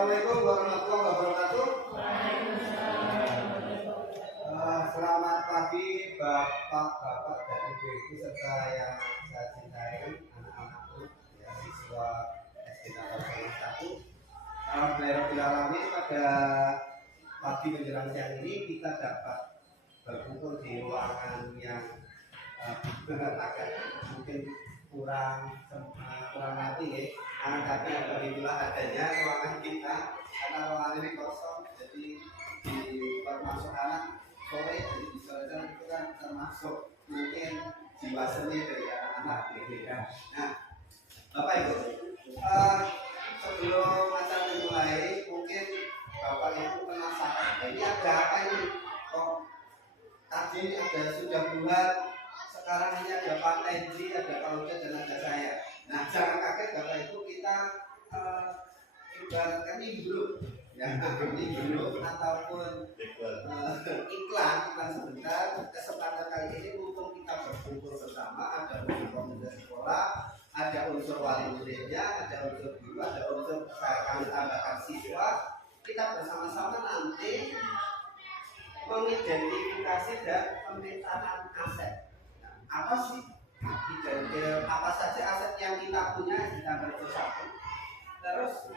Assalamualaikum warahmatullahi wabarakatuh. Selamat pagi Bapak-bapak dan Ibu-ibu serta yang saya cintai, anak-anakku, ya, siswa SD Tahun 1. Alhamdulillah pada pagi menjelang siang ini kita dapat berkumpul di ruangan yang agak mungkin kurang nanti ya. Tapi alhamdulillah adanya ruangan kita karena ruangan ini kosong, jadi termasuk anak sore jadi bisa itu kan termasuk mungkin jiwa seni dari anak-anak gitu ya. Nah, Bapak Ibu, sebelum acara dimulai mungkin Bapak Ibu penasaran ini ada apa ini? Kok tadi ada sudah buat, sekarang ini ada Pak Tenji, ada Pak Uda dan ada saya. Nah, jangan kaget Bapak Ibu, kita ibaratkan ini belum ya, ini belum ataupun iklan sebentar. Kesempatan kali ini untuk kita berkumpul bersama, ada unsur komunitas sekolah, ada unsur wali muridnya, ada unsur guru, ada unsur kami tambahkan siswa. Kita bersama-sama nanti mengidentifikasi dan pemetaan aset. Nah, apa sih? Apa saja aset yang kita punya, kita bersatu. Terus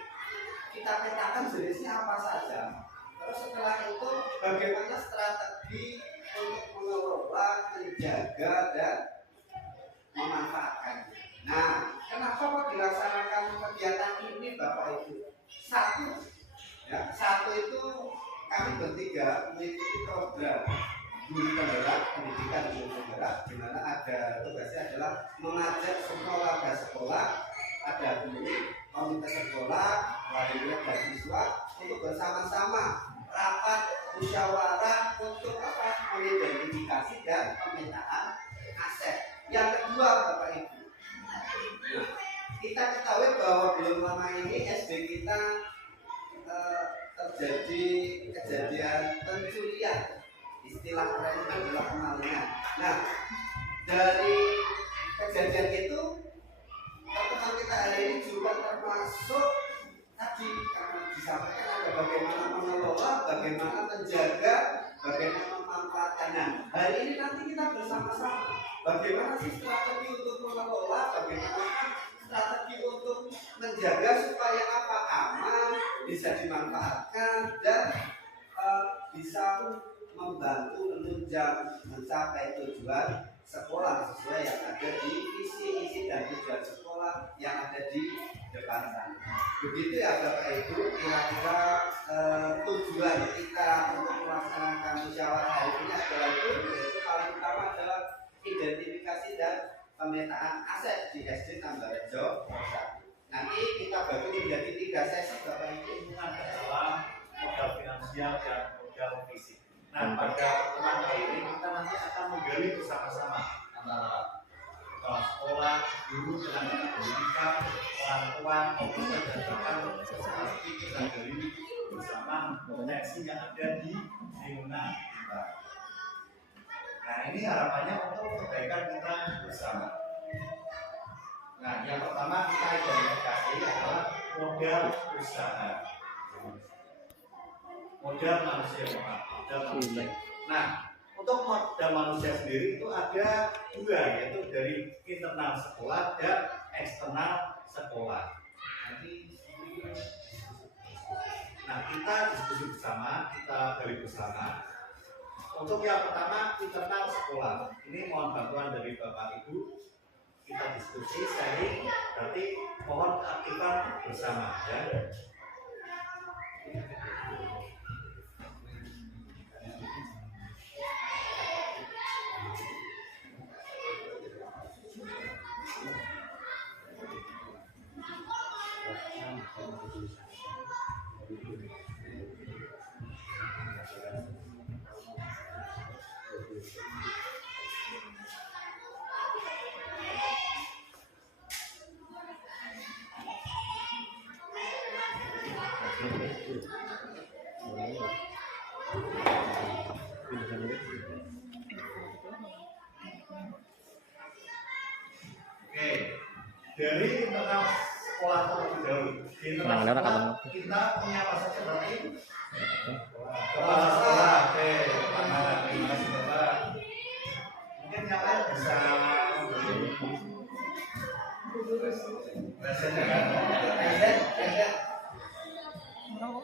kita petakan jenisnya apa saja. Terus setelah itu bagaimana strategi untuk mengelola, menjaga dan memanfaatkan. Nah, kenapa kok dilaksanakan kegiatan ini Bapak Ibu? Satu itu kami bertiga mengikuti program Guru Penggerak, pendidikan guru penggerak, di mana ada tugasnya adalah mengajak semua warga sekolah, ada guru, komunitas sekolah, wali murid dan siswa untuk bersama-sama rapat musyawarah untuk apa? Mengidentifikasi dan pemetaan aset. Yang kedua Bapak Ibu, kita ketahui bahwa belum lama ini SD kita terjadi kejadian pencurian, istilah kerennya adalah kemalingan. Nah, dari kejadian itu pertemuan kita hari ini juga termasuk tadi karena disampaikan ada bagaimana mengelola, bagaimana menjaga, bagaimana memanfaatkan. Nah, hari ini nanti kita bersama-sama bagaimana sih strategi untuk mengelola, bagaimana strategi untuk menjaga supaya apa aman, bisa dimanfaatkan dan bisa membantu menunjang mencapai tujuan sekolah sesuai yang ada di visi misi dan tujuan sekolah yang ada di depan sana. Begitu ya Bapak Ibu, kira-kira tujuan kita untuk melaksanakan musyawarah hari ini adalah itu, yaitu paling utama adalah identifikasi dan pemetaan aset di SD Tambarejo 1. Nanti kita bagi menjadi 3 sesi Bapak Ibu. Adalah modal finansial dan modal fisik. Nah, pada pertemuan kali ini kita nanti akan menggali bersama-sama antara kepala sekolah, guru, tenaga pendidikan, orang tua, komputer dan bahkan speaker dan dari bersama potensi yang ada di lingkungan kita. Nah, ini harapannya untuk kebaikan kita bersama. Nah, yang pertama kita identifikasi adalah modal usaha. Modal manusia. Nah, untuk modal manusia sendiri itu ada 2, yaitu dari internal sekolah dan eksternal sekolah. Nah, kita diskusi bersama, kita gali bersama. Untuk yang pertama internal sekolah, ini mohon bantuan dari Bapak Ibu. Kita diskusi, sharing, berarti mohon keaktifan bersama ya. Dari internal sekolah terlebih dahulu. Di internal sekolah kita punya apa saja berarti? Kepala sekolah, oke, terima kasih Bapak. Mungkin yang lain bisa presentnya kan?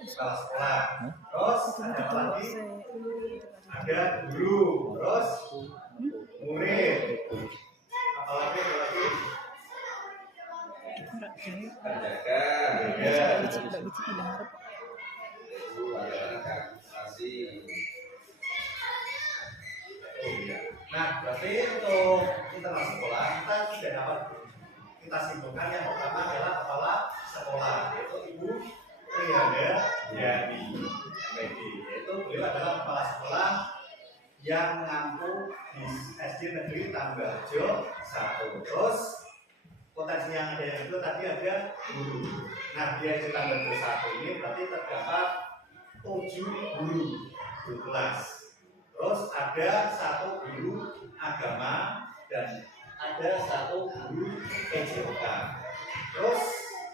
Kepala sekolah, terus ada apa lagi? Ada guru, terus murid, apalagi Penjaga. Nah, berarti untuk internal sekolah kita sudah dapat kita simpulkan yang pertama adalah kepala sekolah, yaitu Ibu Triada Yani MPD, yaitu beliau adalah kepala sekolah yang mengampu di SD Negeri Tambaharjo 1. Terus potensi yang ada yang kedua tadi ada guru. Nah, di SD Tambaharjo 1 ini berarti terdapat 7 guru kelas. Terus ada 1 guru agama dan ada 1 guru PJOK. Terus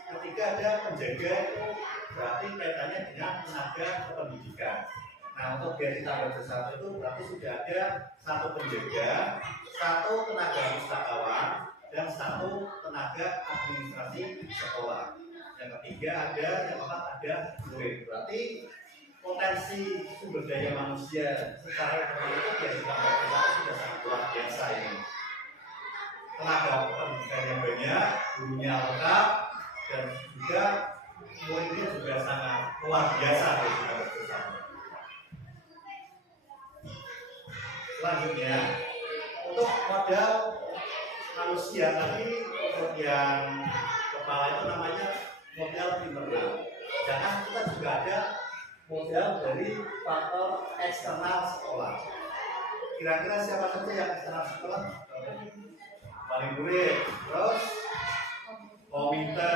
ketika ada penjaga itu berarti kaitannya dengan tenaga kependidikan. Nah, untuk di Tambaharjo 1 itu berarti sudah ada 1 penjaga, 1 tenaga pustakawan, dan 1 tenaga administrasi sekolah. Yang ketiga ada, yang keempat ada murid. Berarti potensi sumber daya manusia secara ekonomi itu dari Tambaharjo 1 sudah sangat luar biasa ini. Tenaga pendidikannya banyak, gurunya lengkap, dan juga muridnya juga sangat luar biasa dari Tambaharjo 1. Selanjutnya, untuk modal manusia tadi, untuk yang kepala itu namanya modal internal. Jangan kita juga ada modal dari faktor eksternal sekolah. Kira-kira siapa saja yang eksternal sekolah? Wali murid, terus komite,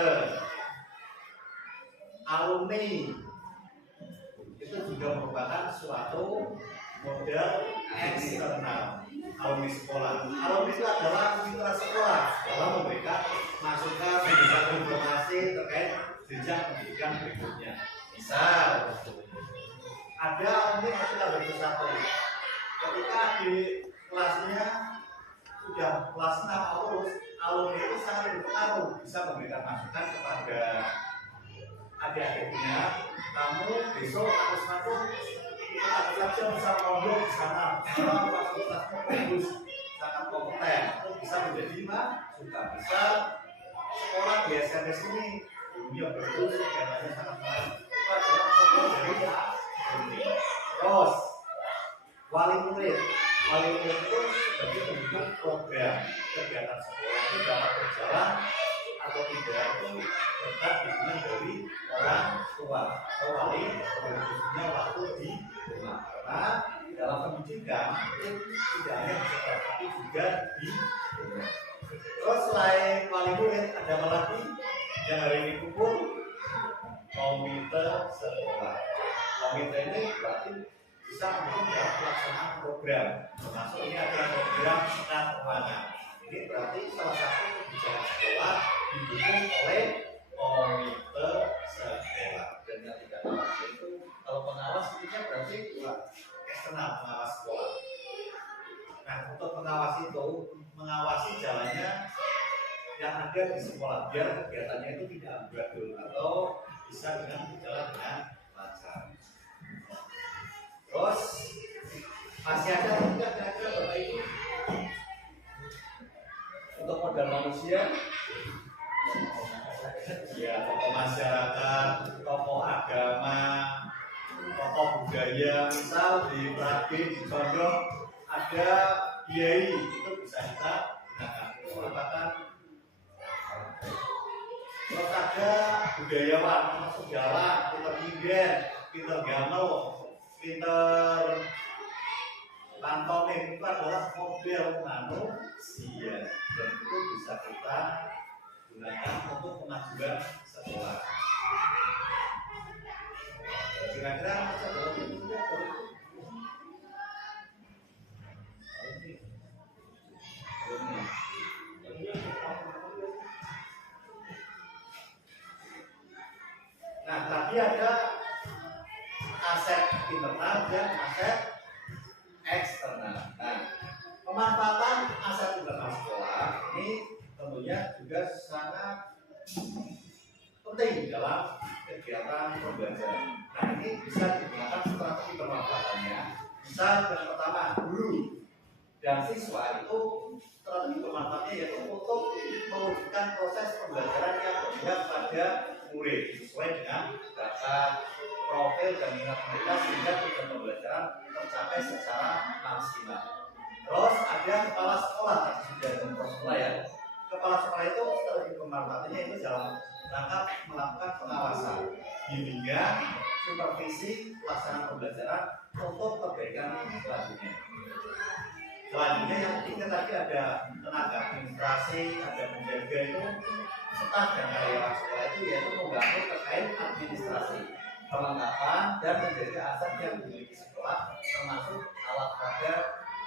alumni, itu juga merupakan suatu modal eksternal. Alumni sekolah. Alumni itu adalah mitra sekolah dalam memberikan masukan, memberikan informasi terkait jenjang pendidikan berikutnya. Misal, ada alumni yang sudah bersatu. Ketika di kelasnya sudah kelas 6 lulus, alumni itu sangat berpengaruh, bisa memberikan masukan kepada adik-adiknya. Kamu besok harus masuk kita saja bisa mondok di sana, karena fasilitasnya bagus, sangat kompeten, itu bisa menjadi juga bisa sekolah di SMS ini dunia bagus, kegiatannya sangat baik. Itu adalah modal dari alumni. Terus wali murid itu sebagai pendukung program kegiatan sekolah itu dapat berjalan atau tidak itu berkat dukungan dari orang tua atau wali, khususnya waktu di rumah. Karena dalam pendidikan itu tidak hanya di sekolah tapi juga di rumah. Terus selain wali murid ada apa lagi yang hari ini kumpul? Komite sekolah. Komite ini berarti bisa mendukung dalam pelaksanaan program, termasuk ini adalah program sekat ruangan. Ini berarti salah satu kebijakan sekolah didukung oleh komite sekolah. Dan yang tidak pengawas itu, kalau pengawas ini berarti eksternal pengawas sekolah. Nah, untuk pengawas itu mengawasi jalannya yang ada di sekolah biar kegiatannya itu tidak amburadul atau bisa dengan berjalan dengan lancar. Terus masih ada tidak kira-kira Bapak Ibu untuk modal manusia? Ya, tokoh masyarakat, tokoh agama, tokoh budaya. Misal di Pragen, di Condong ada kiai, itu bisa kita gunakan. Itu merupakan. Terus ada budayawan, termasuk Jawa, Peter Ingen, Peter Gamel, Peter pantomim, itu adalah model manusia dan itu bisa kita gunakan untuk kemajuan sekolah. Kira-kira saya dalam itu ada aset internal dan aset eksternal. Nah, pemanfaatan aset internal sekolah ini tentunya juga sangat penting dalam kegiatan pembelajaran. Nah, ini bisa digunakan strategi pemanfaatannya. Misal yang pertama, guru dan siswa itu strategi pemanfaatannya yaitu untuk mewujudkan proses pembelajaran yang berpihak pada murid sesuai dengan data profil dan minat mereka sehingga tujuan pembelajaran tercapai secara maksimal. Terus ada kepala sekolah tadi sudah sekolah ya. Kepala sekolah itu strategi pemanfaatannya itu dalam rangka melakukan pengawasan, bimbingan, supervisi pelaksanaan pembelajaran untuk kebaikan selanjutnya. Selanjutnya yang ketiga tadi ada tenaga administrasi, ada penjaga itu staf dan karyawan sekolah itu yaitu membantu terkait administrasi, perlengkapan dan menjaga aset yang dimiliki sekolah termasuk alat peraga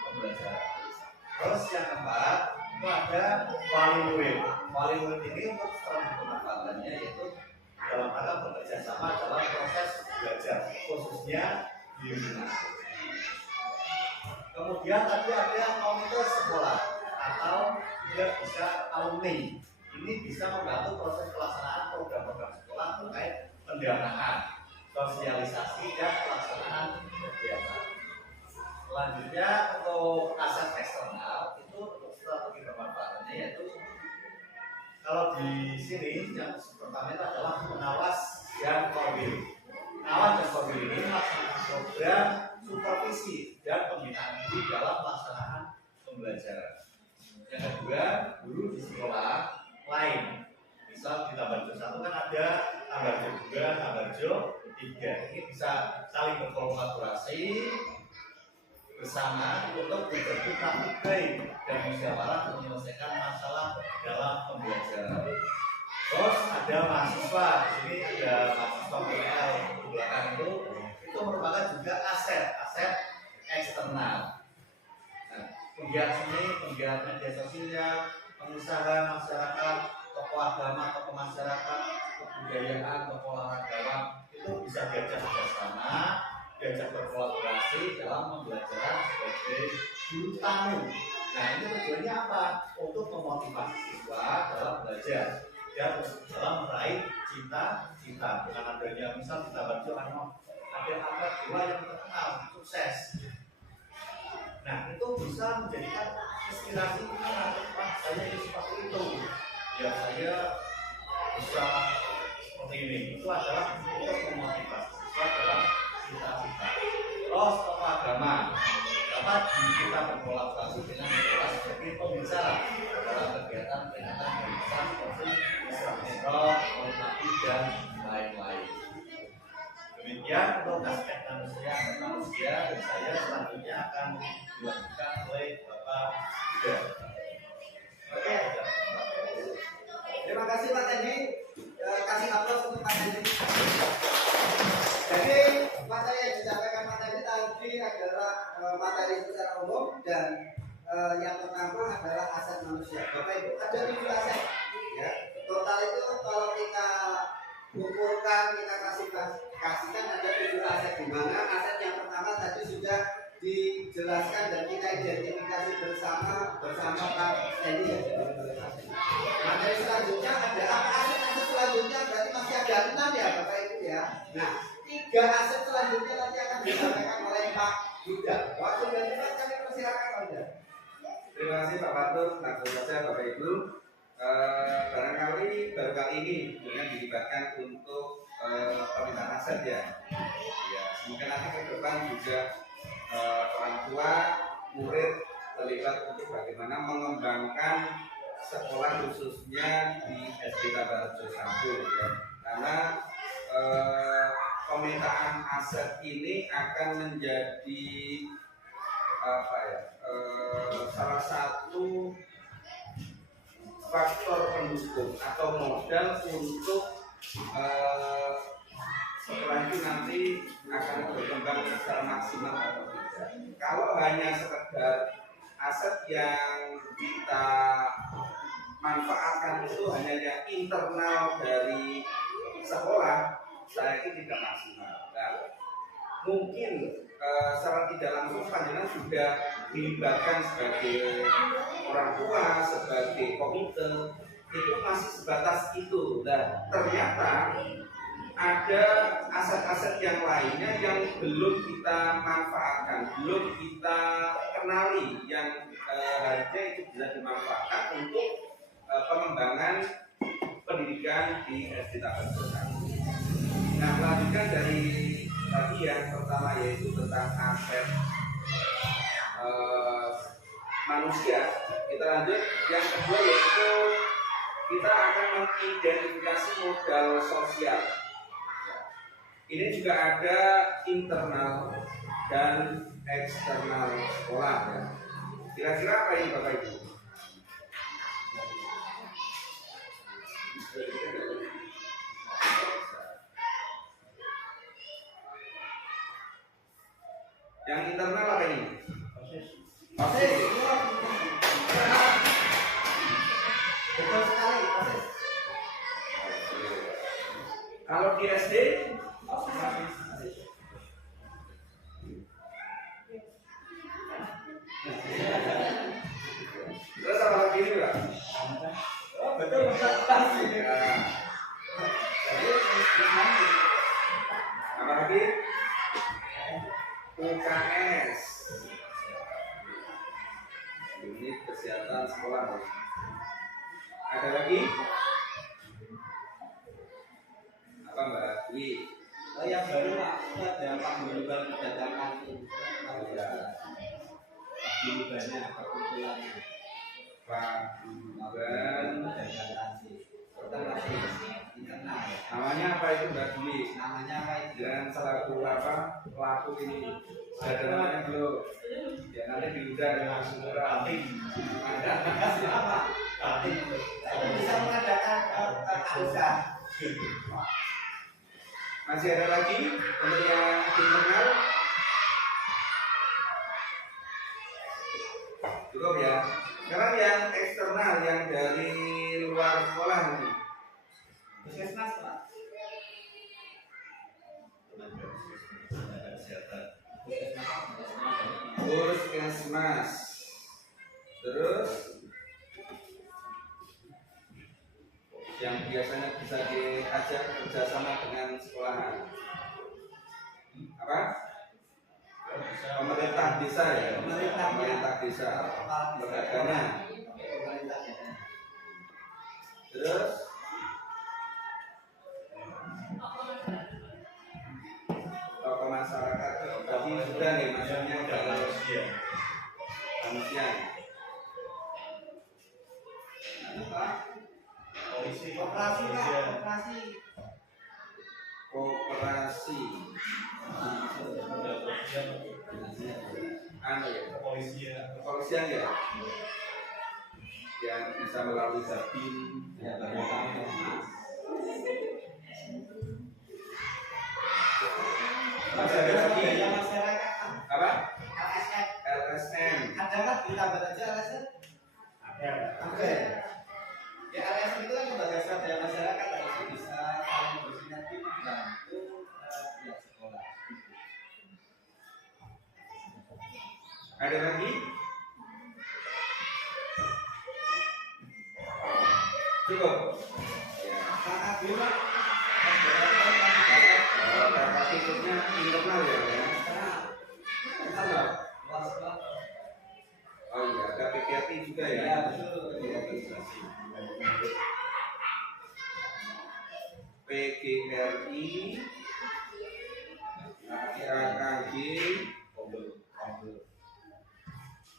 pembelajaran. Terus yang keempat itu ada wali murid. Wali murid ini untuk strategi pemanfaatannya yaitu dalam rangka bekerja sama dalam proses belajar khususnya bimbingan. Kemudian tadi ada komite sekolah atau juga bisa alumni. Ini bisa membantu proses pelaksanaan program-program sekolah terkait pendanaan, sosialisasi dan pelaksanaan kegiatan. Selanjutnya untuk aset eksternal itu untuk strategi pemanfaatannya yaitu kalau di sini yang pertama itu adalah pengawas dan koordinator. Pengawas dan koordinator ini melaksanakan program supervisi dan pembinaan guru dalam pelaksanaan pembelajaran. Yang kedua, guru di sekolah lain. Misal di Tambarjo 1 kan ada Tambarjo 2, Tambarjo 3. Ini bisa saling berkolaborasi bersama untuk bekerja praktik baik dan musyawarah menyelesaikan masalah dalam pembelajaran. Terus ada mahasiswa, di sini ada mahasiswa PL di belakang itu merupakan juga aset eksternal. Nah, penggiat seni, penggiat media sosial, pengusaha masyarakat, tokoh agama, tokoh masyarakat, kebudayaan, tokoh olahragawan itu bisa diajak bersama, diajak berkolaborasi dalam pembelajaran sebagai guru tamu. Nah, ini tujuannya apa? Untuk memotivasi siswa dalam belajar dan dalam meraih cita-cita. Dengan adanya misal kita baca ada angka 2 yang terkenal sukses. Nah, itu bisa menjadikan inspirasi kita. Wah, saya ini seperti itu. Ya, saya bisa seperti ini. Itu adalah untuk memotivasi siswa dalam cita-cita. Terus tokoh agama dapat kita berkolaborasi dengan sekolah sebagai pembicara dalam kegiatan peringatan hari besar seperti Isra Mi'raj, Maulid Nabi dan lain-lain. Demikian untuk aspek manusia dan saya selanjutnya akan dilanjutkan oleh Bapak Yuda. Oke. Terima kasih Pak Teddy. Kasih aplaus untuk Pak Teddy. Jadi materi yang disampaikan Pak Teddy tadi adalah materi secara umum dan yang tertampung adalah aset manusia. Bapak Ibu ada 7 aset. Ya. Total itu kalau kita kumpulkan, kita kasihkan ada 7 aset, di mana aset yang pertama tadi sudah dijelaskan dan kita identifikasi bersama Pak Teddy ya. Materi selanjutnya ada apa aset selanjutnya berarti masih ada 6 ya Bapak Ibu ya. Nah, 3 aset selanjutnya nanti akan disampaikan oleh Pak Yuda. Waktu dan tempat kami persilakan Pak Yuda. Terima kasih Pak Fatur, langsung saja Bapak Ibu. Barangkali baru kali ini dengan dilibatkan untuk pemindahan aset ya. Ya, semoga nanti ke depan juga orang tua, murid terlibat untuk bagaimana mengembangkan sekolah khususnya di SD Tambarjo 1 ya. Karena pemetaan aset ini akan menjadi salah satu faktor pendukung atau modal untuk setelah itu nanti akan berkembang secara maksimal atau tidak. Kalau hanya sekedar aset yang kita manfaatkan itu hanya yang internal dari sekolah, saya yakin tidak maksimal. Nah, mungkin secara tidak langsung panjenengan sudah dilibatkan sebagai orang tua, sebagai komite, itu masih sebatas itu. Dan ternyata ada aset-aset yang lainnya yang belum kita manfaatkan, belum kita kenali, yang harusnya itu bisa dimanfaatkan untuk pengembangan pendidikan di SD Tabanan. Nah, melanjutkan dari tadi yang pertama yaitu tentang aset manusia, kita lanjut yang kedua yaitu kita akan mengidentifikasi modal sosial. Ini juga ada internal dan eksternal sekolah. Ya. Kira-kira apa ini Bapak Ibu? Yang internal apa ini? Osis. Betul sekali, osis. Kalau di SD, terus apa lagi ini Pak? Betul sekali. Apa lagi? UKS, unit kesehatan sekolah. Ada lagi? Apa Mbak Dwi? Yang baru Pak, ada paguyuban kedatangan banyak perkumpulan Paguyuban masih internal. namanya apa itu Mbak Dwi? Namanya apa itu? Dan selaku apa pelaku ini ada namanya belum? Ya nanti diundang dengan saudara Ating. Ating bisa mengadakan usaha. Masih ada lagi untuk yang internal? Cukup ya. Sekarang yang eksternal yang dari luar sekolah ini. Puskesmas Pak. Puskesmas. Terus yang biasanya bisa diajak kerjasama dengan sekolahan. Apa? Pemerintah desa ya. Pemerintah desa. Lembaga. Terus tokoh masyarakat tadi sudah nih maksudnya manusia. Koperasi Pak, koperasi. Koperasi. Anu ya, kepolisian ya. Yang bisa melalui Zabin ya banyak kami. Masih ada lagi masyarakat apa? LSM. LSM. Ada nggak ditambah aja LSM? Ada. Oke. Ya LSM itu kan lembaga swadaya masyarakat harusnya bisa saling bersinergi membantu pihak sekolah. Ada lagi? Cukup. Ya. Kakak Bima. Kakak tiketnya internal ya. Internal. Oh iya, ada PKT juga ya. Ya betul. PGRI, KKG,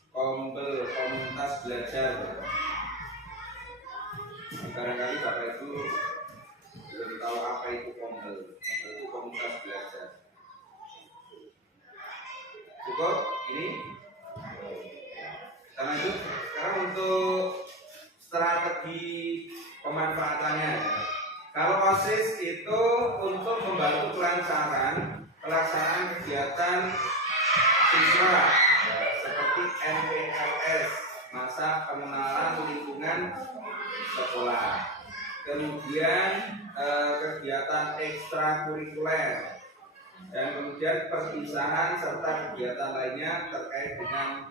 Kombel, Komunitas Belajar. Barangkali Bapak Ibu belum tahu apa itu Kombel. Kombel itu Komunitas Belajar. Cukup ini. Kita lanjut. Sekarang untuk strategi pemanfaatannya. Kalau OSIS itu untuk membantu kelancaran pelaksanaan kegiatan siswa seperti MPLS, masa pengenalan lingkungan sekolah. kemudian kegiatan ekstrakurikuler, dan kemudian perpisahan serta kegiatan lainnya terkait dengan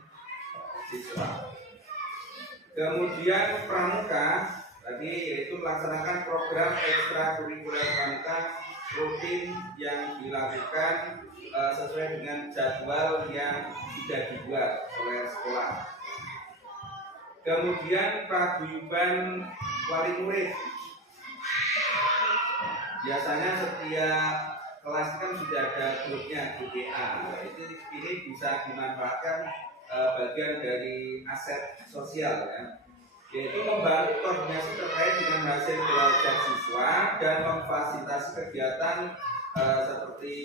siswa. Kemudian pramuka tadi yaitu melaksanakan program ekstrakurikuler pramuka rutin yang dilakukan sesuai dengan jadwal yang sudah dibuat oleh sekolah. Kemudian paguyuban wali murid, biasanya setiap kelas kan sudah ada grupnya GPA. Ini bisa dimanfaatkan bagian dari aset sosial ya, yaitu membantu koordinasi terkait dengan hasil belajar siswa dan memfasilitasi kegiatan seperti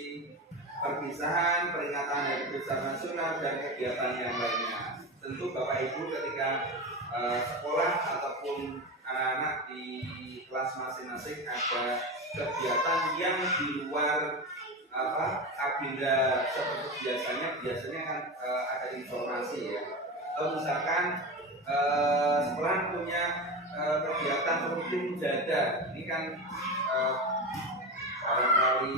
perpisahan, peringatan Hari Besar Nasional, dan kegiatan yang lainnya. Tentu Bapak Ibu ketika sekolah ataupun anak-anak di kelas masing-masing ada kegiatan yang di luar agenda seperti biasanya kan ada informasi ya. Atau misalkan sekolah punya kegiatan rutin jaga, ini kan barangkali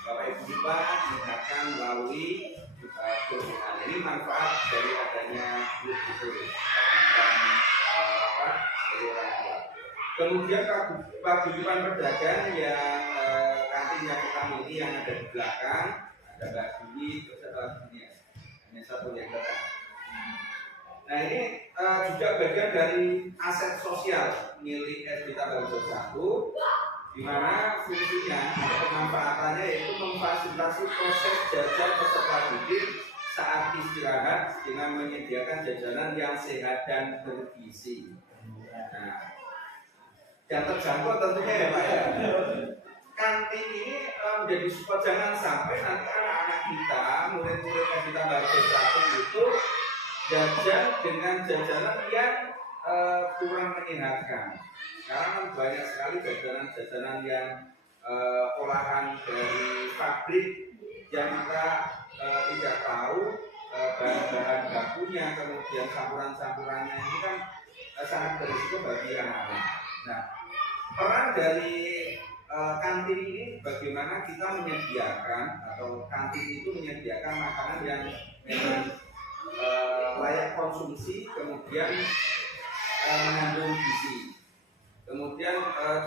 Bapak Ibu juga mengingatkan melalui grup. Ini manfaat dari adanya grup itu dari orang tua. Kemudian paguyuban pedagang yang kantin yang kita milih yang ada di belakang, ada Mbak Dwi, terus ada ini satu yang datang. Nah ini juga bagian dari aset sosial milik SD Tabarujo 1, di mana fungsinya atau pemanfaatannya yaitu memfasilitasi proses jajan peserta didik saat istirahat dengan menyediakan jajanan yang sehat dan bergizi. Nah, yang terjangkau tentunya ya Pak ya. Kantin ini menjadi support, jangan sampai nanti anak-anak kita, murid-murid SD Tabarujo 1 itu jajan dengan jajanan yang kurang menyehatkan. Sekarang banyak sekali jajanan-jajanan yang olahan dari pabrik yang kita tidak tahu bahan-bahan bakunya, kemudian campuran-campurannya ini kan sangat berisiko bagi anak-anak. Nah, peran dari kantin ini bagaimana kita menyediakan atau kantin itu menyediakan makanan yang memang layak konsumsi, kemudian mengandung gizi. Kemudian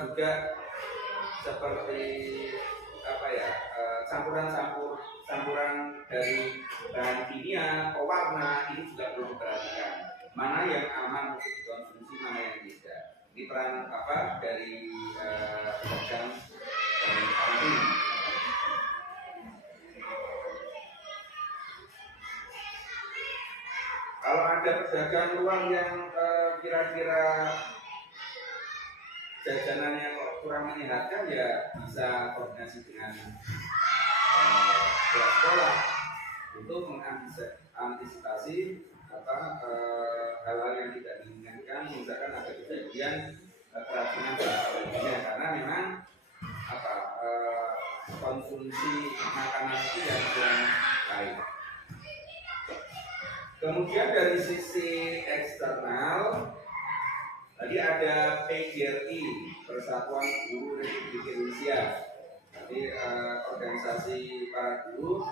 juga seperti campuran dari bahan kimia, pewarna ini juga perlu diperhatikan. Mana yang aman untuk dikonsumsi, mana yang tidak. Ini peran dari pedagang dari kantin. Kalau ada pedagang luar yang kira-kira jajanannya kok kurang menyehatkan, ya bisa koordinasi dengan sekolah untuk mengantisipasi hal-hal yang tidak diinginkan, misalkan ada kejadian keracunan sebagainya, karena memang konsumsi makanan itu yang kurang baik. Kemudian dari sisi eksternal, tadi ada PGRI, Persatuan Guru Republik Indonesia. Jadi organisasi para guru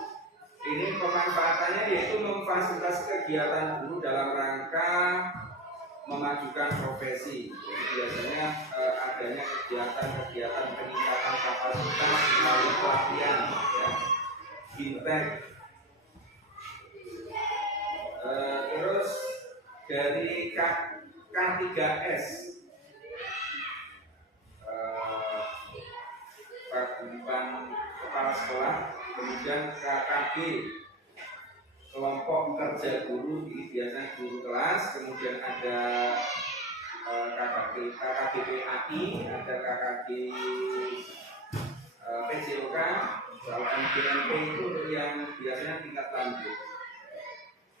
ini pemanfaatannya yaitu memfasilitasi kegiatan guru dalam rangka memajukan profesi. Jadi biasanya adanya kegiatan-kegiatan peningkatan kapasitas melalui pelatihan, ya, fintech. Terus dari K3S, Paguyuban Kepala Sekolah, kemudian KKG, kelompok kerja guru, ini biasanya guru kelas, kemudian ada KKGPAI, ada KKG PJOK, kalau MGMP itu untuk yang biasanya tingkat lanjut.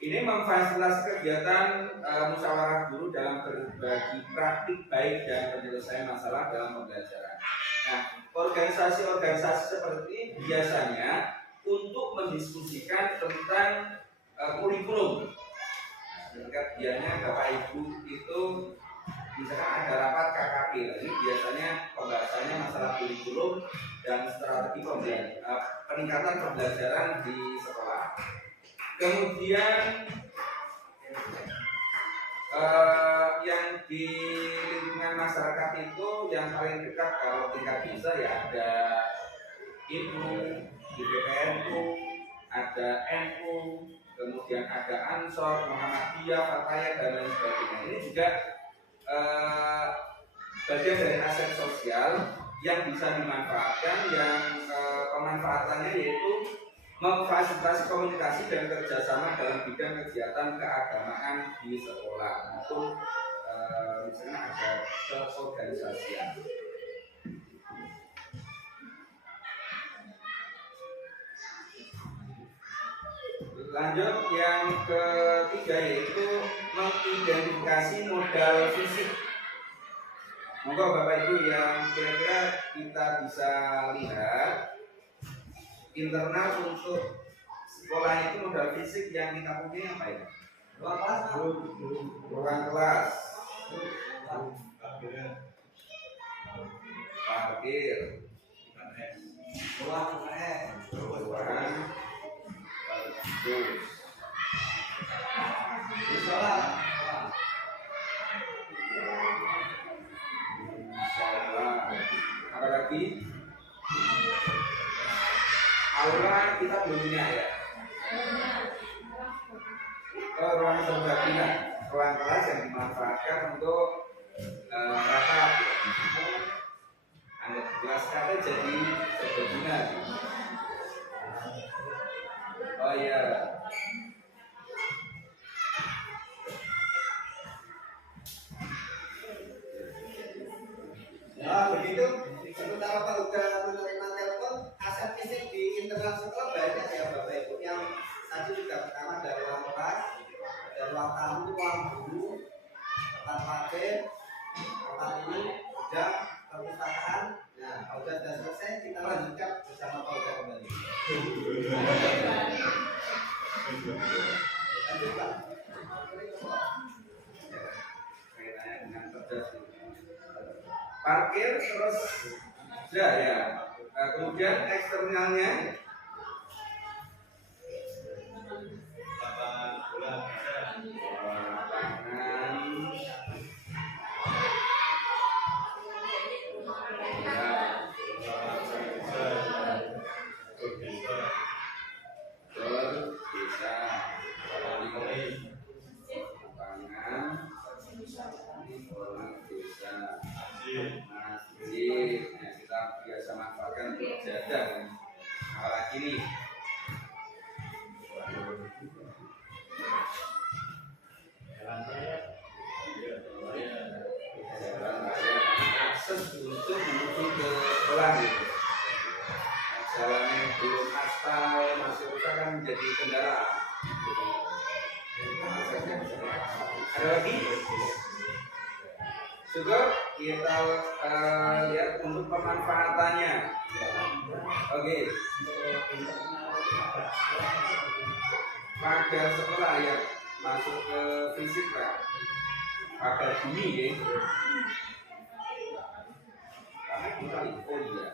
Ini memfasilitasi kegiatan musyawarah guru dalam berbagi praktik baik dan penyelesaian masalah dalam pembelajaran. Nah, organisasi-organisasi seperti ini biasanya untuk mendiskusikan tentang kurikulum. Biasanya Bapak Ibu itu misalkan ada rapat KKP, ini biasanya pembahasannya masalah kurikulum dan strategi peningkatan pembelajaran di sekolah. Kemudian yang di lingkungan masyarakat itu yang paling dekat kalau tingkat desa ya ada IPU, di BPNU, ada NU, kemudian ada Ansor, Muhammadiyah, Fatayat dan lain sebagainya. Ini juga bagian dari aset sosial yang bisa dimanfaatkan, yang pemanfaatannya yaitu memfasilitasi komunikasi dan kerjasama dalam bidang kegiatan keagamaan di sekolah maupun misalnya ada keorganisasian. Lanjut yang ketiga yaitu mengidentifikasi modal fisik. Monggo Bapak Ibu yang kira-kira kita bisa lihat internal untuk sekolah itu modal fisik yang kita punya apa ya? Ruang kelas, parkir, ruang bus, apa lagi? Aula kita belum punya ya. Ruang serbaguna, ruang kelas yang dimanfaatkan untuk rapat. Anggap kelas kata jadi serbaguna. Oh iya. Nah begitu, sementara Pak udah menerima telepon, aset fisik di internal sekolah banyak ya Bapak Ibu, yang tadi juga pertama dari ruang kelas, ada ruang tamu, ruang guru, tempat parkir, tempat ini, udah perpustakaan. Nah, kalau sudah selesai, kita lanjutkan bersama Pak udah kembali. Lanjut Pak. Kaitannya dengan kerja parkir terus ya. Kemudian eksternalnya lapangan bola masjid, nah, kita biasa manfaatkan untuk jadah, apalagi ini jalan raya akses untuk menuju ke sekolah gitu. Jalannya belum aspal, masih rusak kan menjadi kendala. Ada lagi? Juga kita lihat untuk pemanfaatannya. Oke. Pagar sekolah ya masuk ke fisik Pak. Pagar bumi ya. Karena kita oh iya.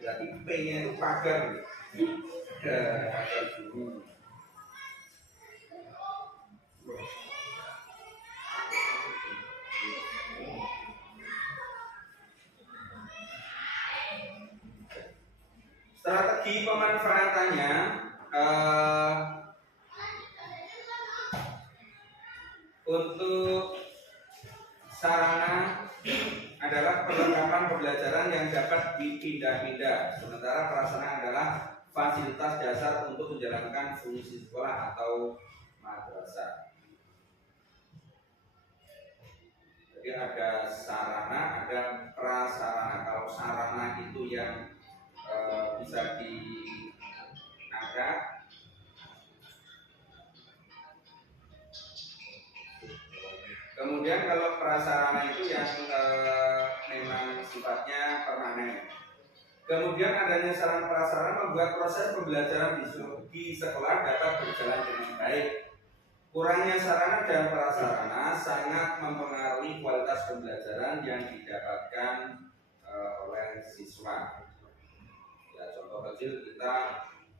Berarti P-nya itu pagar. Pagar bumi. Strategi pemanfaatannya untuk sarana adalah perlengkapan pembelajaran yang dapat dipindah-pindah, sementara prasarana adalah fasilitas dasar untuk menjalankan fungsi sekolah atau madrasah. Jadi ada sarana, ada prasarana. Kalau sarana itu yang bisa diangkat, kemudian kalau prasarana itu yang memang sifatnya permanen. Kemudian adanya sarana prasarana membuat proses pembelajaran di sekolah dapat berjalan dengan baik. Kurangnya sarana dan prasarana sangat mempengaruhi kualitas pembelajaran yang didapatkan oleh siswa. Ya, contoh kecil, kita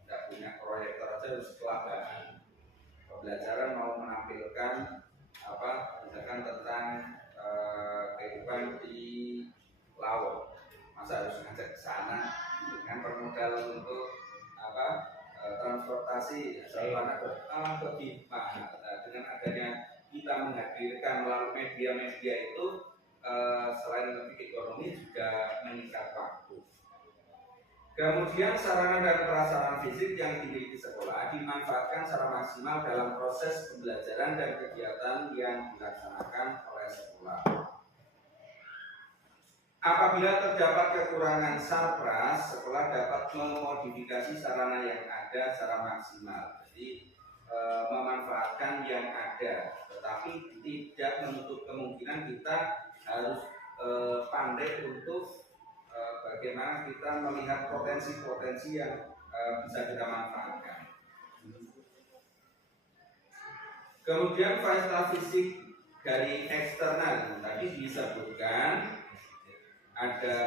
tidak punya proyektor aja harus kelabakan. Pembelajaran mau menampilkan misalkan tentang kehidupan di laut, masa harus ngajak ke sana dengan permodal untuk transportasi sarana lebih mahal. Dengan adanya kita menghadirkan melalui media-media itu, selain lebih ekonomi juga meningkat waktu. Kemudian sarana dan prasarana fisik yang dimiliki sekolah dimanfaatkan secara maksimal dalam proses pembelajaran dan kegiatan yang dilaksanakan oleh sekolah. Apabila terdapat kekurangan sarpras, sekolah dapat memodifikasi sarana yang ada secara maksimal. Jadi memanfaatkan yang ada, tetapi tidak menutup kemungkinan kita harus pandai untuk bagaimana kita melihat potensi-potensi yang bisa kita manfaatkan. Kemudian fasilitas fisik dari eksternal tadi disebutkan, ada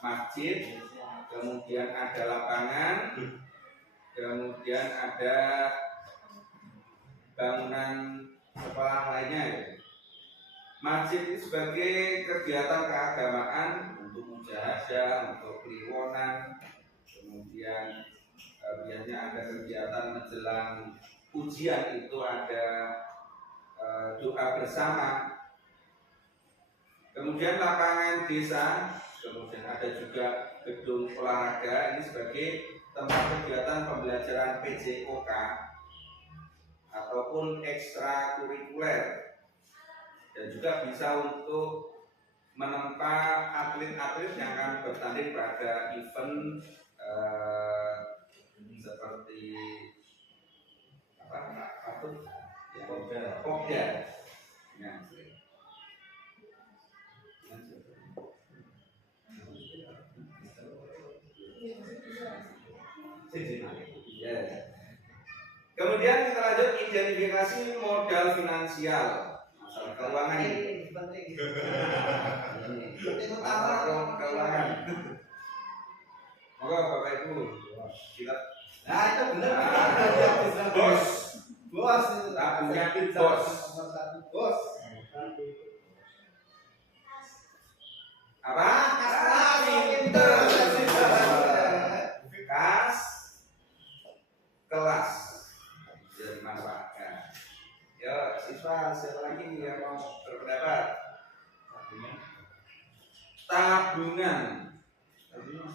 masjid, kemudian ada lapangan, kemudian ada bangunan sekolah lainnya. Masjid itu sebagai kegiatan keagamaan untuk mujahadah, untuk kliwonan, kemudian biasanya ada kegiatan menjelang ujian itu ada doa bersama. Kemudian lapangan desa, kemudian ada juga gedung olahraga, ini sebagai tempat kegiatan pembelajaran PJOK ataupun ekstrakurikuler, dan juga bisa untuk menempa atlet-atlet yang akan bertanding pada event seperti Popda. Ya. Kemudian kita lanjut identifikasi modal finansial. Masalah keuangan ini penting. Masalah keuangan. Moga Bapak Ibu kita. Nah itu benar. Bos. Bos. Tabungnya bos. Bos. Apa? Pinter. Kas kelas bisa dimanfaatkan. Yo siswa, siapa lagi yang mau berpendapat? Tabungan.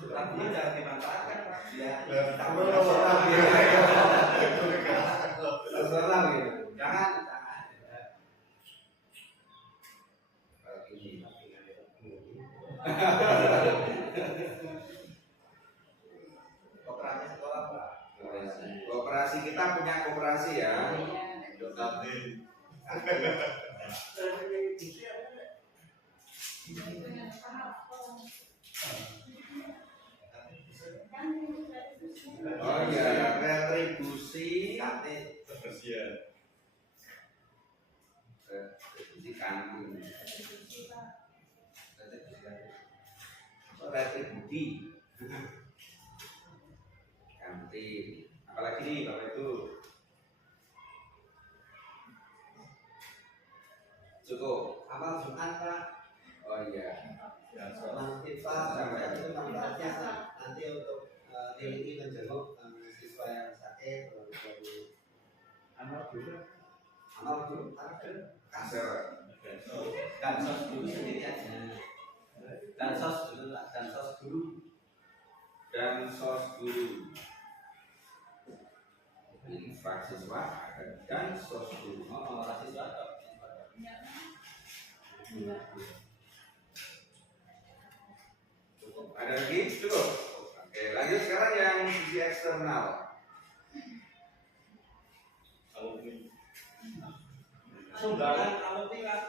Tabungan jangan dimanfaatkan. Ya. Terserah gitu. Jangan. Koperasi sekolah Pak. Koperasi kita punya koperasi ya. Oh iya, retribusi retribusi kantin. Retribusi kantin. Apalagi nih Bapak Ibu? Cukup. Amal Jumat Pak. Oh iya. Nanti Pak, itu manfaatnya nanti untuk ini menjenguk siswa yang sakit, lalu amal dulu, Kasar. kansos dulu sendiri aja. Kansos dulu lah, kansos dulu. Dan sos guru. Infak siswa dan sos guru. Oh, siswa. Ada lagi? Cukup. Oke, lanjut sekarang yang sisi eksternal. Sumbangan alumni Pak.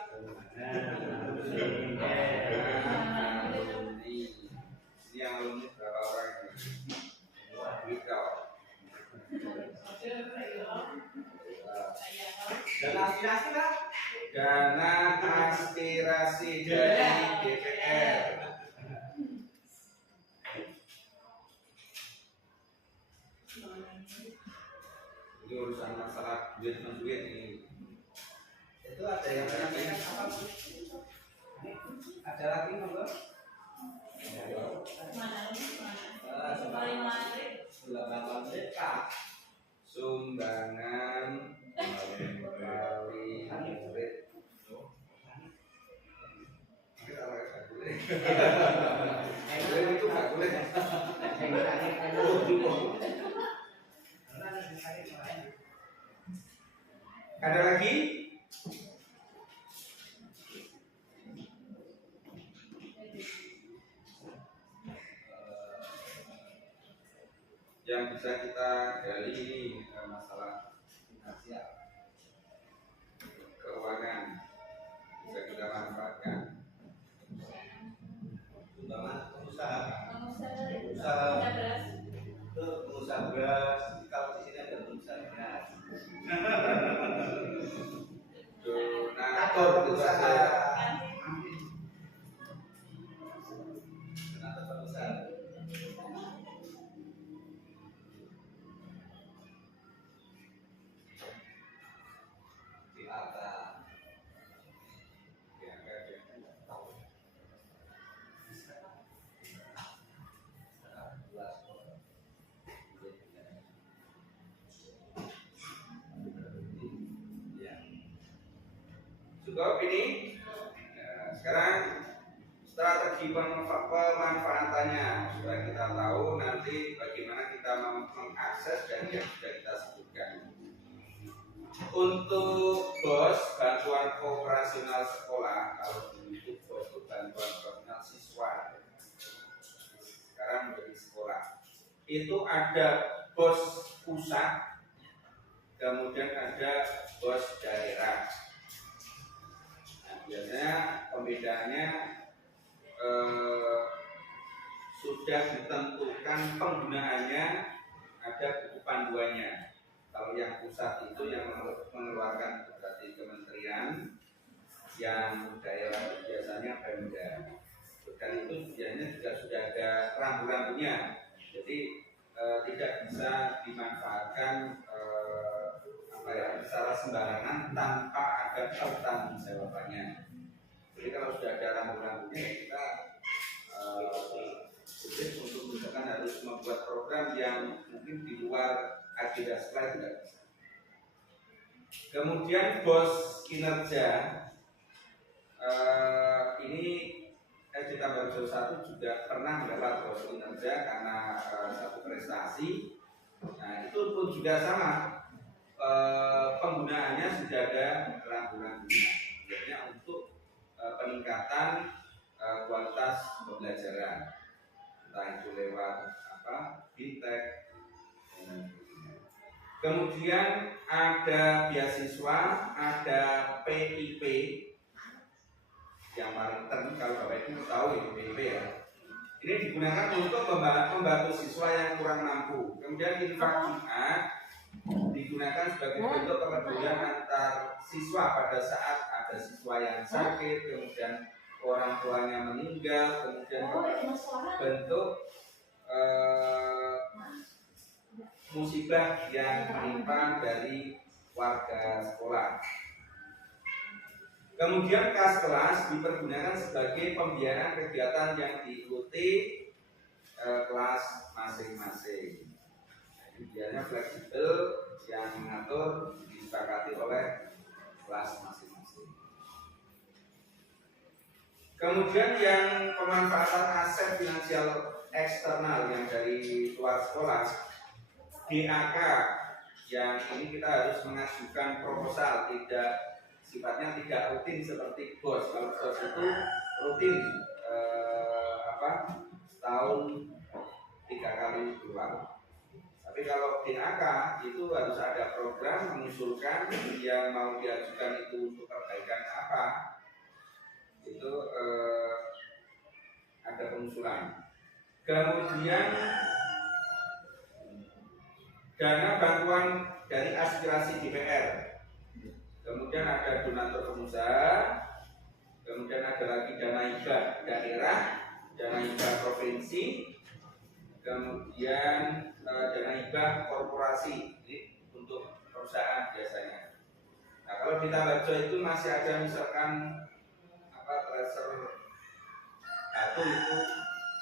Ini yang alumni berapa orang ini? Duit kau. Dana aspirasi Pak. Dana aspirasi dari DPR. Ini urusan masalah duit menduit ini. Itu ada yang menyampaikan apa Bu? Ada lagi monggo. Sumbangan melalui murid. Itu nggak boleh. Ada lagi? Yang bisa kita gali ini masalah finansial, keuangan bisa kita manfaatkan. Sumbangan pengusaha itu pengusaha beras. Kalau di sini ada pengusaha beras. Donatur pengusaha. Donatur pengusaha. Di atas. Cukup ini. Nah, sekarang strategi pemanfaatannya sudah kita tahu, nanti bagaimana kita mengakses dari yang sudah kita sebutkan. Untuk BOS, bantuan operasional sekolah, kalau dulu itu BOS itu bantuan operasional siswa, sekarang menjadi sekolah. Itu ada BOS pusat, kemudian ada BOS daerah. Nah, biasanya pembedaannya sudah ditentukan penggunaannya, ada buku panduannya. Kalau yang pusat itu yang mengeluarkan berarti kementerian, yang daerah biasanya Pemda. Dan itu biasanya juga sudah ada rambu-rambunya. Jadi tidak bisa dimanfaatkan secara sembarangan tanpa ada pertanggungjawabannya. Jadi kalau sudah ada rambu-rambunya, kita sulit untuk misalkan harus membuat program yang mungkin di luar agenda sekolah tidak bisa. Kemudian BOS kinerja ini SD Tambak Rejo 1 juga pernah mendapat BOS kinerja karena satu prestasi. Nah itu pun juga sama, penggunaannya sudah ada rambu-rambunya, biasanya untuk peningkatan kualitas pembelajaran, entah itu lewat fintech. Kemudian ada beasiswa, ada PIP yang paling penting kalau Bapak Ibu tahu ini PIP ya. Ini digunakan untuk membantu siswa yang kurang mampu. Kemudian infak Jumat digunakan sebagai bentuk kepedulian antar siswa pada saat ada siswa yang sakit, kemudian orang tuanya meninggal, kemudian bentuk musibah yang menimpa dari warga sekolah. Kemudian kas kelas dipergunakan sebagai pembiayaan kegiatan yang diikuti kelas masing-masing. Biasanya fleksibel yang mengatur disepakati oleh kelas masing-masing. Kemudian yang pemanfaatan aset finansial eksternal yang dari luar sekolah, DAK, yang ini kita harus mengajukan proposal, sifatnya tidak rutin seperti BOS. Kalau BOS itu rutin setahun 3 kali keluar. Tapi kalau DAK itu harus ada program mengusulkan yang mau diajukan itu untuk perbaikan apa, itu ada pengusulan. Kemudian dana bantuan dari aspirasi DPR. Kemudian kemudian ada donatur pengusaha, kemudian ada lagi dana hibah daerah, dana hibah provinsi, kemudian dana hibah korporasi, ini untuk perusahaan biasanya. Nah, kalau di Tambajo itu masih ada misalkan tracer batu itu,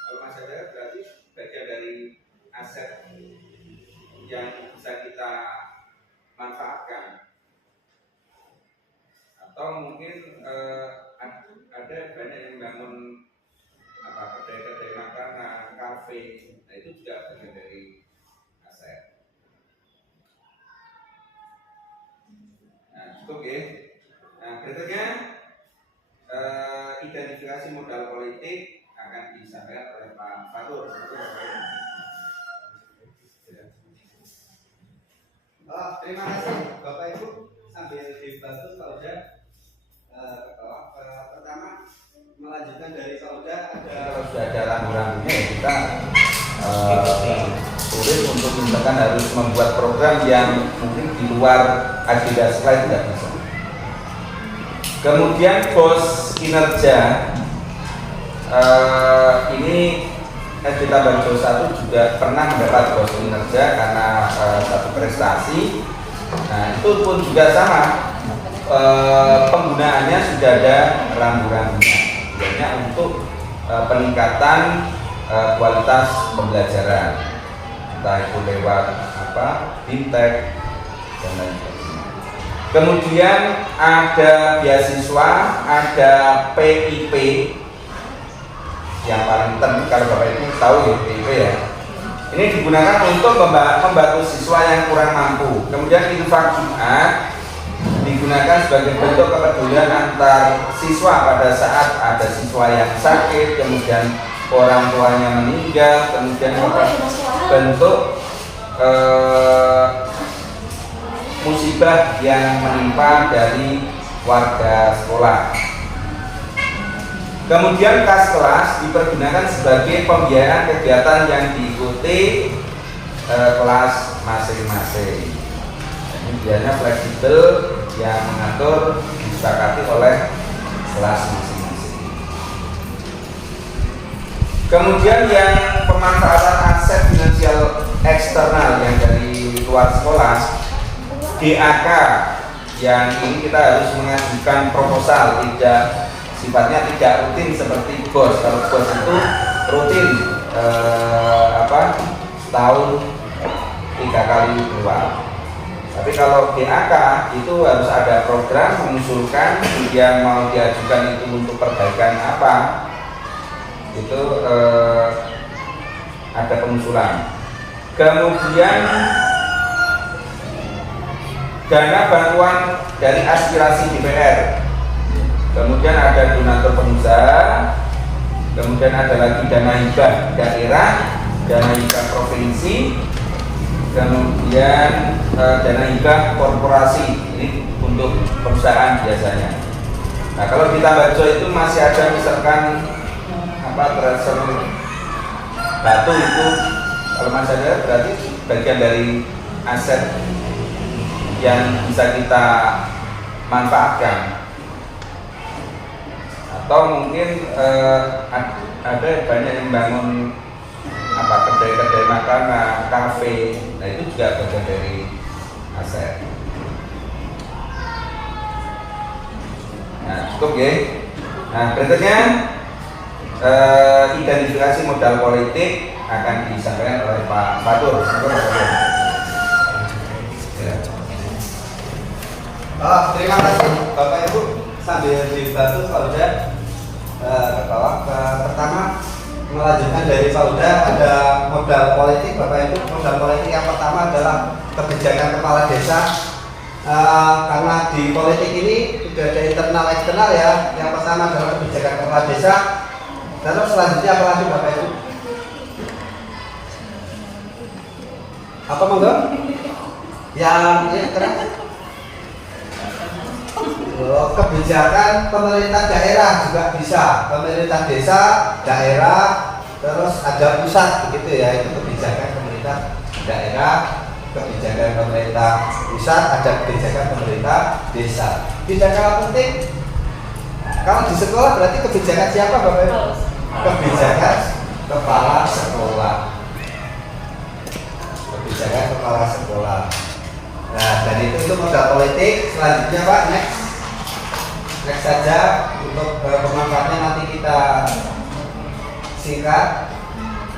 kalau masih ada berarti bagian dari aset yang bisa kita manfaatkan. Atau mungkin ada banyak yang bangun kedai-kedai makanan, kafe, nah itu juga bagian dari aset. Nah, cukup ya. Nah, berikutnya identifikasi modal politik akan disampaikan oleh Pak Fatur. Terima kasih Bapak Ibu, sambil dibantu Pak Uda ke bawah. Pertama melanjutkan dari Pak Uda ada. Kalau sudah ada rambu-rambunya ya kita sulit untuk misalkan harus membuat program yang mungkin di luar agenda slide tidak bisa. Kemudian pos kinerja ini SD Tambajo 1 juga pernah mendapat pos kinerja karena satu prestasi. Nah itu pun juga sama, penggunaannya sudah ada rambu-rambunya, sebenarnya untuk peningkatan kualitas pembelajaran, entah itu lewat fintech dan lain sebagainya. Kemudian ada beasiswa, ada PIP yang paling penting kalau Bapak Ibu tahu ya PIP ya. Ini digunakan untuk membantu siswa yang kurang mampu. Kemudian infak Jumat digunakan sebagai bentuk kepedulian antar siswa pada saat ada siswa yang sakit, kemudian orang tuanya meninggal, kemudian bentuk musibah yang menimpa dari warga sekolah. Kemudian kas kelas dipergunakan sebagai pembiayaan kegiatan yang diikuti kelas masing-masing. Ini biasanya fleksibel yang mengatur disepakati oleh kelas masing-masing. Kemudian yang pemanfaatan aset finansial eksternal yang dari luar sekolah, DAK, yang ini kita harus mengajukan proposal, sifatnya tidak rutin seperti BOS. Kalau BOS itu rutin setahun 3 kali keluar. Tapi kalau DAK itu harus ada program mengusulkan yang mau diajukan itu untuk perbaikan apa, itu ada pengusulan. Kemudian dana bantuan dari aspirasi DPR, kemudian ada donatur pengusaha, kemudian ada lagi dana hibah daerah, dana hibah provinsi, kemudian dana hibah korporasi, ini untuk perusahaan biasanya. Nah kalau di Tambajo itu masih ada misalkan tracer batu itu, kalau masih ada berarti bagian dari aset yang bisa kita manfaatkan. Atau mungkin ada banyak yang bangun kedai-kedai makanan, kafe, nah itu juga bagian dari aset. Nah cukup ya. Nah berikutnya identifikasi modal politik akan disampaikan oleh Pak Fatur. Terima kasih Bapak Ibu, sambil dibantu Pak Uda ke bawah. Pertama melanjutkan dari Pak Uda ada modal politik. Bapak Ibu, modal politik yang pertama adalah kebijakan kepala desa. Karena di politik ini sudah ada internal eksternal ya. Yang pertama adalah kebijakan kepala desa. Lalu selanjutnya apa lagi Bapak Ibu? Apa monggo? Yang terakhir kebijakan pemerintah daerah juga bisa, pemerintah desa, daerah, terus ada pusat begitu ya, itu kebijakan pemerintah daerah. kebijakan pemerintah pusat, ada kebijakan pemerintah desa. Tidak kalah penting, kalau di sekolah berarti kebijakan siapa Bapak Ibu? Kebijakan kepala sekolah. Kebijakan kepala sekolah. Nah, dan itu modal politik. Selanjutnya Pak, next saja untuk pemanfaatnya nanti kita singkat.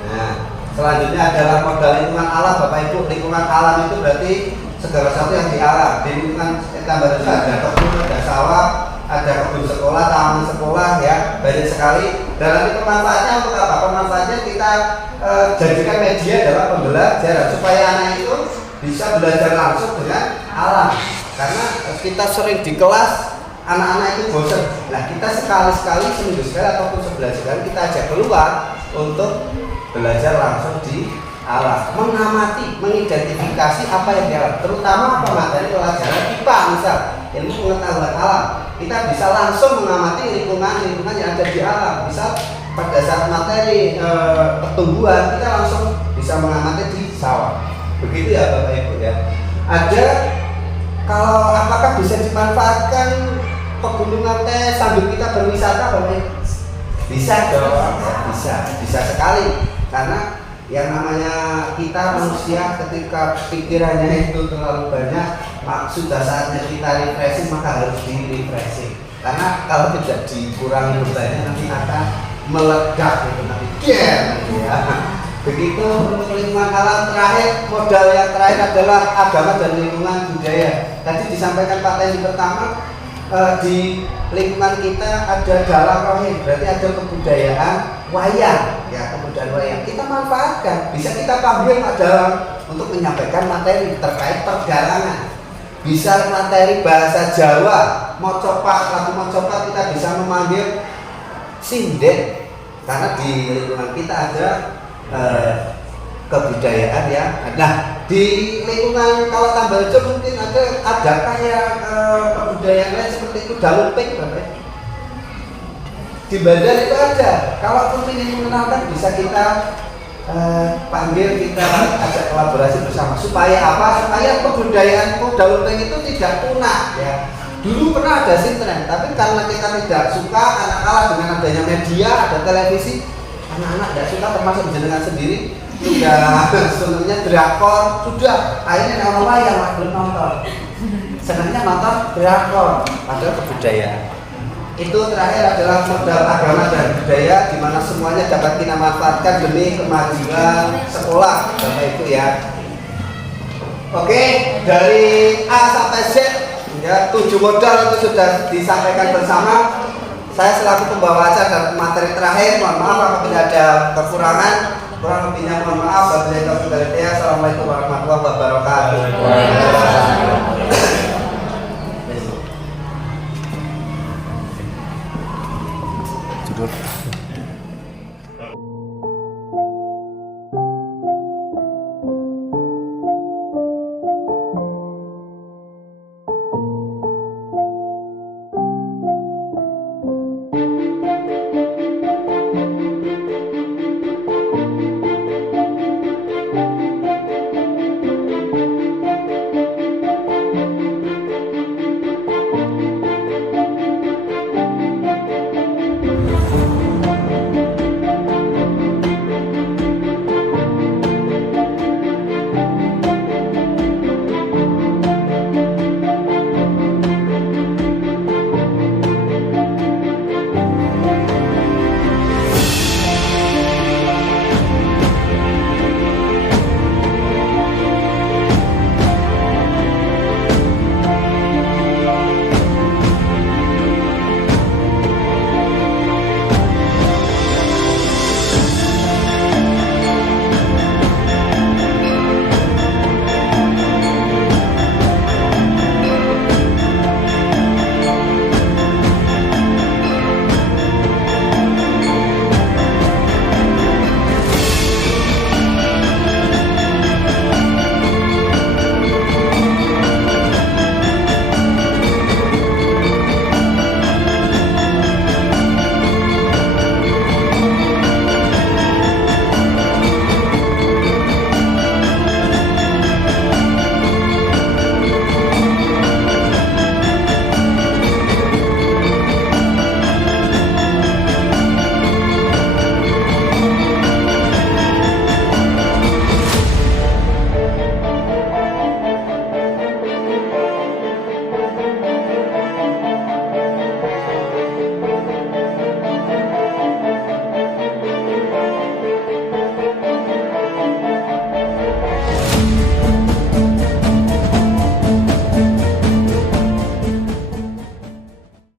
Nah, selanjutnya adalah modal lingkungan alam Bapak Ibu. Lingkungan alam itu berarti segala sesuatu yang di alam. Di lingkungan tambah itu ada kebun, ada sawah, ada kebun sekolah, taman sekolah, ya banyak sekali. Dan nanti pemanfaatnya untuk apa? Pemanfaatnya kita jadikan media dalam pembelajaran supaya anak itu bisa belajar langsung dengan alam. Karena kita sering di kelas anak-anak itu bosan. Nah, kita sekali-sekali, seminggu sekali ataupun sebulan sekali kita ajak keluar untuk belajar langsung di alam, mengamati, mengidentifikasi apa yang di alam, terutama apa materi pelajaran IPA misal, ilmu pengetahuan alam. Kita bisa langsung mengamati lingkungan yang ada di alam. Misal pada saat materi pertumbuhan, kita langsung bisa mengamati di sawah. Begitu ya Bapak Ibu ya. Ada kalau apakah bisa dimanfaatkan pegunungan teh sambil kita berwisata Bapak Ibu? Bisa dong, bisa sekali. Karena yang namanya kita manusia ketika pikirannya itu terlalu banyak, sudah saatnya kita refreshing, maka harus di refreshing. Karena kalau tidak dikurangi bebannya nanti akan meledak gitu, nanti ya. Begitu untuk lingkungan alam. Terakhir, modal yang terakhir adalah agama dan lingkungan budaya. Tadi disampaikan Pak Tendi pertama, di lingkungan kita ada dalang rohing, berarti ada kebudayaan wayang, ya kebudayaan wayang. Kita manfaatkan, bisa kita panggil Pak Dalang untuk menyampaikan materi terkait perdalangan. Bisa materi bahasa Jawa, lagu mocopat kita bisa memanggil sinden, karena di lingkungan kita ada kebudayaan ya. Nah, di lingkungan kalau Tambaljo mungkin ada kayak kebudayaan lain seperti itu dalumping Bapak. Di Banjar itu ada. Kalau pun ingin mengenalkan bisa kita panggil, kita ajak kolaborasi bersama supaya apa? Supaya kebudayaan dalumping itu tidak punah ya. Dulu pernah ada sintren, tapi karena kita tidak suka, anak kalah dengan adanya media, ada televisi, anak-anak tidak suka, termasuk jenengan sendiri. Sudah senangnya drakor, sudah akhirnya orang yang belum nonton, senangnya nonton drakor, padahal kebudayaan itu terakhir adalah modal agama dan budaya, di mana semuanya dapat kita manfaatkan demi kemajuan sekolah Bapak Ibu ya. Oke, dari A sampai Z ya, 7 modal itu sudah disampaikan bersama. Saya selaku pembawa acara dan materi terakhir, mohon maaf apabila ada kekurangan. Kurang lebihnya mohon maaf. Wabillahi taufiq wal hidayah. Assalamualaikum warahmatullahi wabarakatuh.